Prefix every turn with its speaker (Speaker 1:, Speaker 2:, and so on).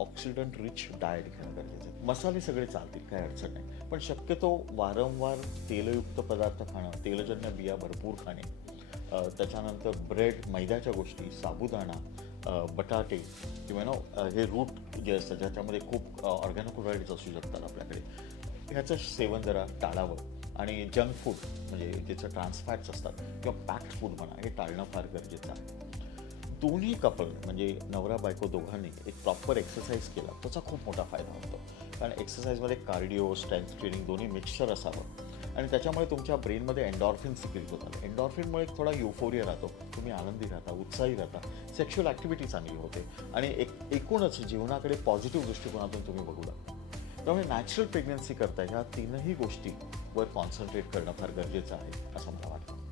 Speaker 1: Oxidant rich diet घेणं गरजेचं आहे. मसाले सगळे चालतील काही अडचण नाही. पण शक्यतो वारंवार तेलयुक्त पदार्थ खाणं तेलजन्य बिया भरपूर खाणे त्याच्यानंतर ब्रेड मैद्याच्या गोष्टी साबुदाणा बटाटे किंवा नो हे रूट जे असतं ज्याच्यामध्ये खूप ऑर्गॅनोक्लोराईड्स असू शकतात आपल्याकडे ह्याचं सेवन जरा टाळावं. आणि जंक फूड म्हणजे ज्याचं ट्रान्सफॅट्स असतात किंवा पॅक्ड फूड म्हणा हे टाळणं फार गरजेचं आहे. दोन्ही कपल म्हणजे नवरा बायको दोघांनी एक प्रॉपर एक्सरसाइज केला त्याचा खूप मोठा फायदा होतो. कारण एक्सरसाइजमध्ये कार्डिओ स्ट्रेंथ ट्रेनिंग दोन्ही मिक्सचर असावं. आणि त्याच्यामुळे तुमच्या ब्रेनमध्ये एन्डॉर्फिन सिक्रिट होतात. एन्डॉर्फिनमुळे एक थोडा युफोरिया राहतो. तुम्ही आनंदी राहता उत्साही राहता. सेक्शुअल ॲक्टिव्हिटी चांगली होते. आणि एक एकूणच जीवनाकडे पॉझिटिव्ह दृष्टिकोनातून तुम्ही बघू लागता. त्यामुळे नॅचरल प्रेग्नन्सी करता ह्या तीनही गोष्टीवर कॉन्सन्ट्रेट करणं फार गरजेचं आहे असं मला वाटतं.